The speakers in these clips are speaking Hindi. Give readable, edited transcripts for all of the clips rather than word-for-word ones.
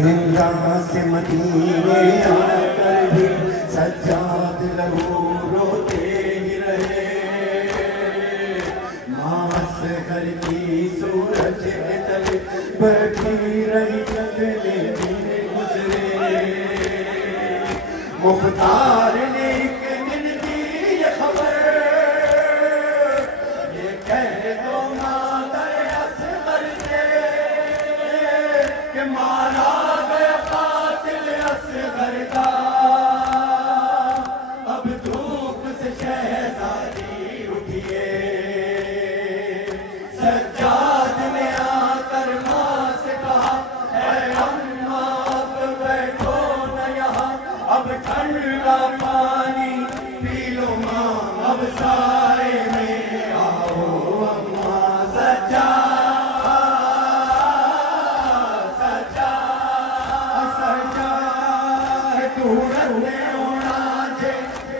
जिंदा से मदीने आकर भी सज्जाद लहू रोते ही रहे। मास घर की सूरज के तले बैठी रही जगने दिन गुजरे। मुख्तार ने एक दिन दी ये खबर, ये कह दो मादर असगर से कि मारा गया कातिल असगर का। अब धूप से शहजादी उठिए। सज्जाद ने आकर माँ से कहा, ऐ अम्मा अब बैठो न यहाँ, अब ठंडा पानी पी लो माँ, अब साए में आओ अम्मा। तू रते होना जे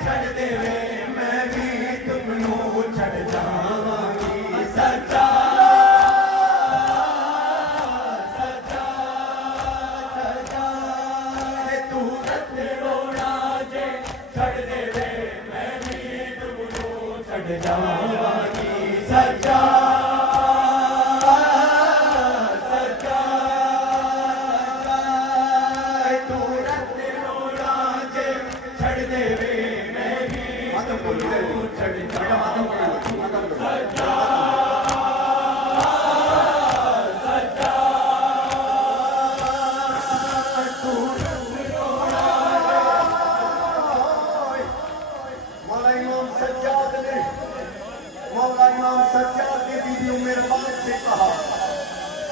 छड़ देवे, मैं भी तुमनू छड़ जावांगी। सच्चा सच्चा सच्चा तू रते होना जे छड़ देवे, मैं भी तुमनू छड़ जावांगी। सच्चा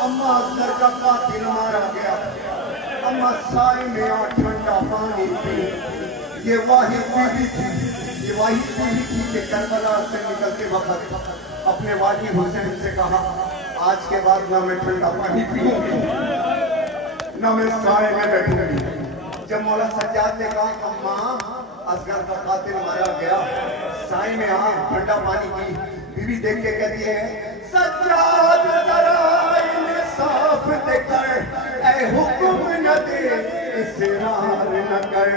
अम्मा असगर का कातिल मारा गया। अम्मा साए में आ ठंडा पानी पी। ये वाहिद बीवी थी, ये वाहिद बीवी थी कि करबला से निकलते वक्त अपने वाली हुसैन से कहा, आज के बाद ना मैं ठंडा पानी पीऊंगी, ना मैं साए में बैठूंगी। जब मौला सज्जाद ने कहा, अम्मा असगर का कातिल मारा गया, साए में आ ठंडा पानी पी, बीवी देख के कहती है, सज्जाद जरा साफ देकर ऐ हुक्म न दे, इसरार न कर।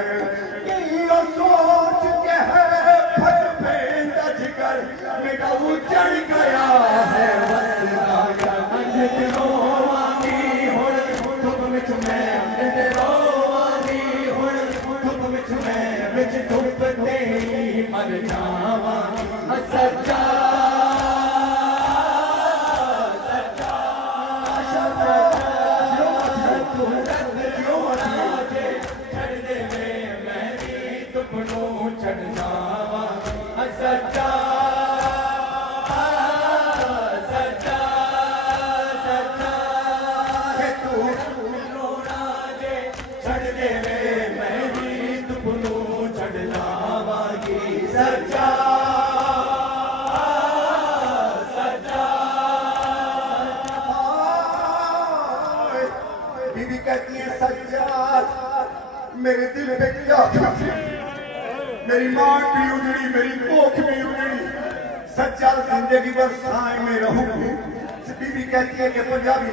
यो सोच के है फट पे जिगर, मेरा उजड़ गया है रोवांगी हुण धुप विच मैं, रोवांगी हुण धुप विच मैं, विच धुप तेरी मर जावांगी। सच्चा मेरे दिल पे क्या मेरी माँ भी उजड़ी, मेरी कोख भी उजड़ी, सच्चा जिंदगी भर साए में रहूंगी। बीबी कहती है कि पंजाबी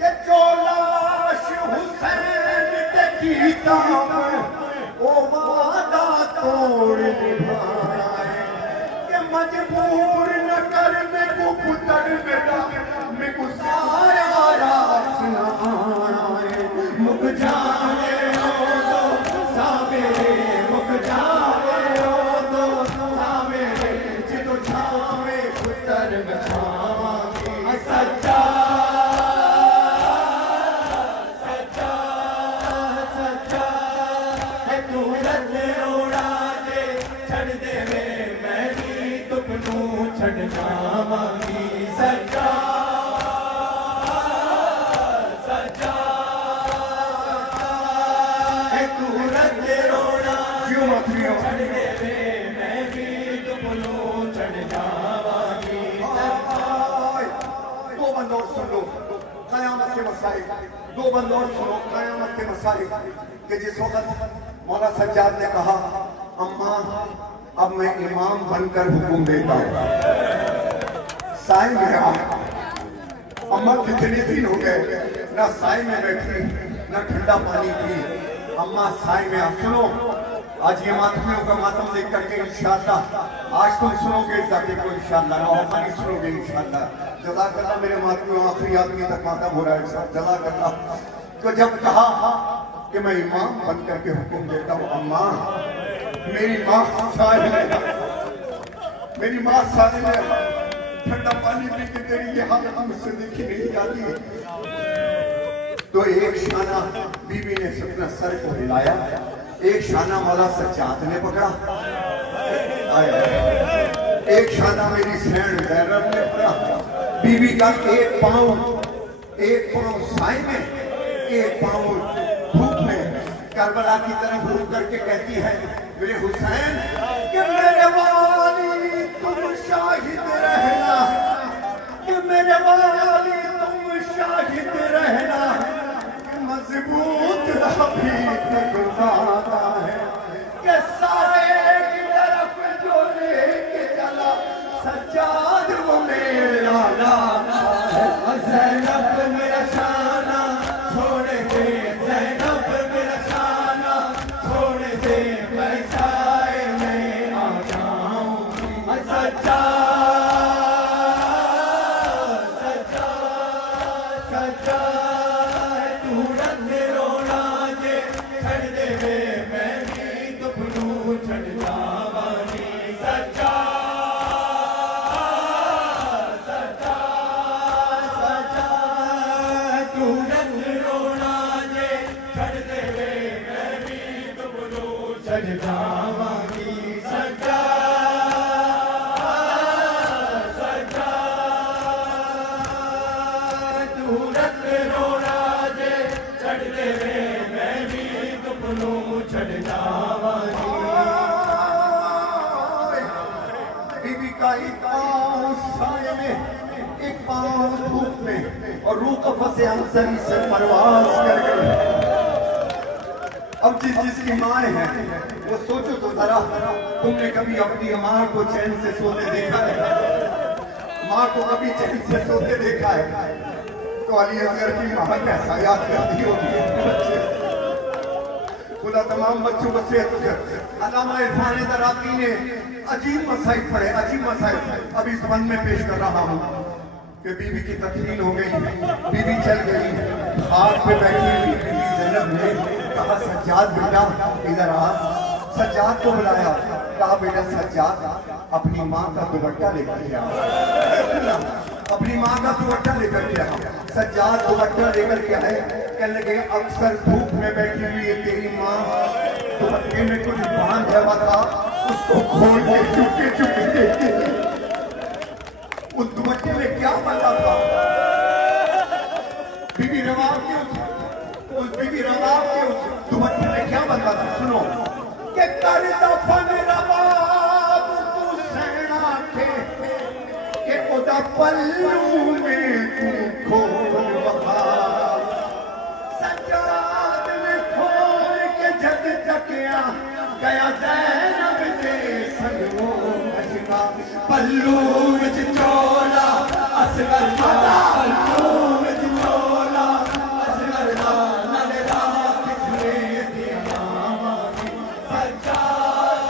के जो लाश हुसैन के कीता ओ वादा तोड़ निभाए, के मजबूर न कर मैं को पुत्र बेटा, मैं को सारा रात सुनाए। मुक जाए दो बंदौर सुनो क़यामत के मसाइल कि जिस वक्त मौला सज्जाद ने कहा, अम्मा अब मैं इमाम बनकर हुक्म देता हूँ, साए में आ। अम्मा कितने दिन हो गए ना साए में बैठी न ठंडा पानी पी। अम्मा साए में आप सुनो, आज ये मातमियों का मातम देख करके इंशाअल्लाह आज तुम सुनोगे जाके को इंशाअल्लाह, रोहानी सुनोगे इंशाअल्लाह। जज़ाकल्लाह मेरे मातमियों, आखिरी आदमी तक मातम हो रहा है साहब, जज़ाकल्लाह। तो जब कहा कि मैं इमाम बन करके हुक्म देता हूँ, अम्मा मेरी माँ साए में, मेरी माँ साए में ठंडा पानी पी के तेरी ये हालत मुझसे देखी नहीं जाती। तो एक शाना बीबी ने अपना सर को हिलाया, एक शाना मौला सज्जाद ने पकड़ा, एक शाना मेरी सैन ज़ैनब ने पकड़ा। बीबी का एक पाँव साए में, एक पाँव धूप में, करबला की तरफ रुक करके कहती है मेरे हुसैन कि मेरे वाली तुम शाहिद रहना, कि मेरे वाली तुम शाहिद रहना, मजबूत अभी तक वादा है कि साए की तरफ जो लेके चला सज्जाद वो मेरा लाला है। ज़ैनब मेरा शाना छोड़ दे, ज़ैनब मेरा शाना छोड़ दे, मैं साए में आ जाऊं। सज्जाद और रूह कफ़स से अंसरी से परवाज कर गई। अब जिसकी माँ है वो सोचो तो जरा, तुमने कभी अपनी माँ को चैन से सोते देखा है? माँ को कभी चैन से सोते देखा है? तो अली असगर की माँ कैसा याद करती होगी। खुदा तमाम बच्चों को सेहत से। अल्लामा इरफान दराती ने अजीब मसाइल पढ़े, अजीब मसाइल अब इस बंद में पेश कर रहा हूँ कि बीबी की तकलीफ हो गई, बीबी चल गई, हाथ पे बैठी हुई बीबी ज़ैनब ने कहा सज्जाद बेटा इधर आ। सज्जाद को बुलाया, कहा बेटा सज्जाद अपनी माँ का दुपट्टा लेकर के आओ, अपनी माँ का दुपट्टा लेकर के आओ। सज्जाद दुपट्टा लेकर के आए, कहने लगे अक्सर धूप में बैठी हुई है तेरी माँ, दुपट्टे में कुछ बांध हुआ था, उसको खोल के चुपके चुपके देखते उस दुपट्टे में क्या बता था। बीबी रवाब के उस दुपट्टे में क्या बता था, सुनो कि कर दफन रवाब तू सहना थे कि उदा पल्लू में तू खोल बहा। सज्जाद ने खोल के जग तकिया गया ज़ैनब दे संगो अशका, पल्लू विच चोला असगर दा, पल्लू विच चोला असगर दा, नाले रात खड़े दी मामा दी। सज्जाद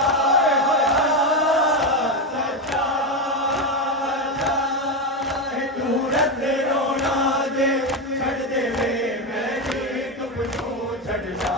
तू रद रोना जे छड़ दे वे मैं तुम छड़ जा।